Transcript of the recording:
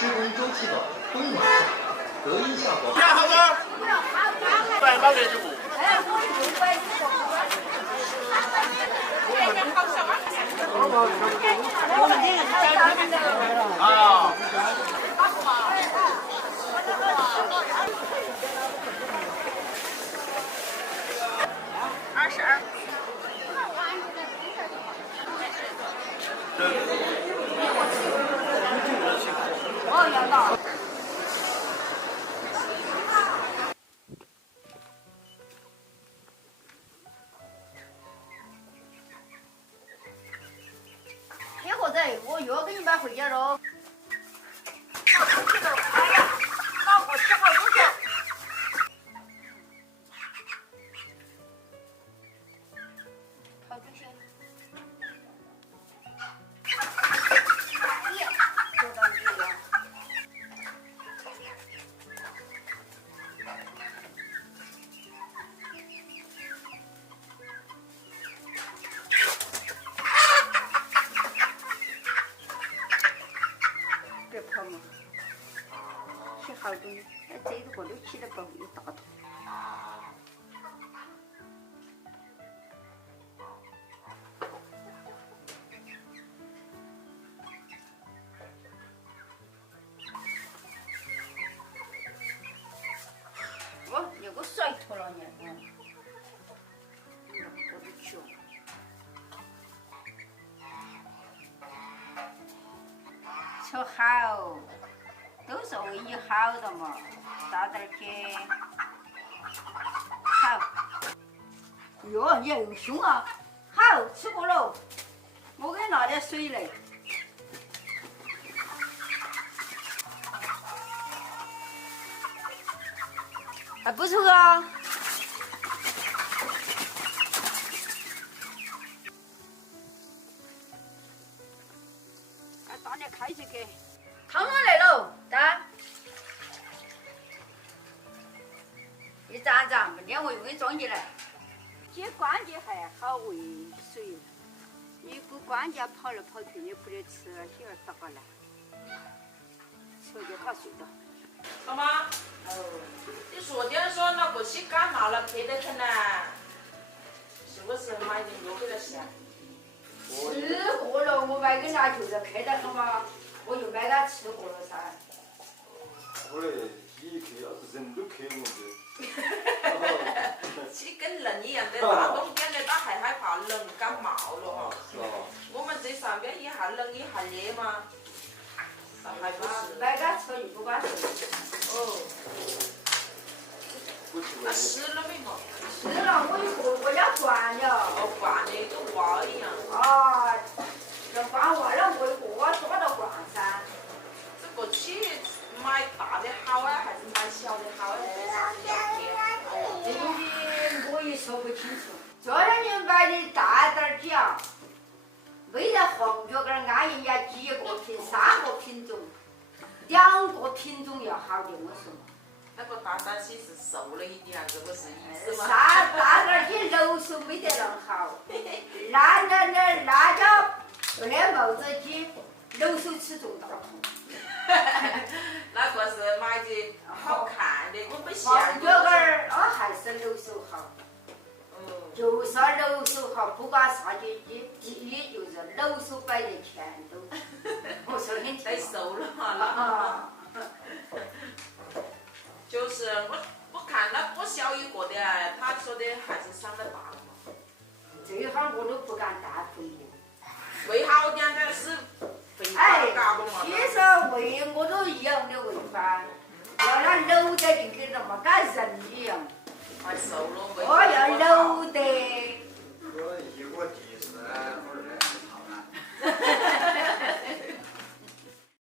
施工周期的冬暖夏凉，隔音效果。呀，好哥，快把这就。啊。22。哦，要到。小伙子，我又要给你买回家喽。老婆吃好东西。好东西。做到这个。别跑嘛，吃好东西，这个活都起来不有大头。哦，有个甩头了呢，我的去。吃好，都是为你好的嘛，大点儿些。好。哟，你又凶啊！好，吃过喽。我给你拿点水来。还不错啊。大点开水给。汤汤来喽，蛋。一盏盏，明天我又给你装进来。这关节还好喂水，你不关节跑来跑去，你不得吃了些打了，吃就好睡了。妈妈，你昨天说那个气感冒了，咳得很呢，是不是买点药给他吃啊？吃过了，我买给他就是咳得很嘛，我就买给他吃过了噻。我嘞，一咳要是人都咳我这。气跟人一样的，大冬天的他还害怕冷感冒了哈。是啊。我们这上边一下冷一下热嘛，那还不是？买给他吃就不管事。哦。那湿了没嘛？湿了，我家灌了。哦，灌的跟娃一样。啊，要灌娃了，我抓到灌噻。这个气买大的好啊，还是买小的好啊？这个我也说不清楚。这两年买的大点儿脚，没在黄脚杆安一下几个品，3个品种，2个品种要好点，我说。那个大单些是瘦了一点，这个是意思吗？大点儿些楼数没得那么好，那叫那帽子鸡，楼数吃中大头。那个是买的好看的，我没嫌黄脚杆儿还是楼数好。就是楼数好，不管啥鸡，第一就是楼数摆在前头。我说你太瘦了嘛，啊。就是我看他多小一个的，他说的还是长得大了嘛。这一行我都不敢大肥了。喂好点的是肥哎，嘎不嘛？其实喂我都一样的喂法，要他搂得进去那么跟人一样。太瘦了，喂。我要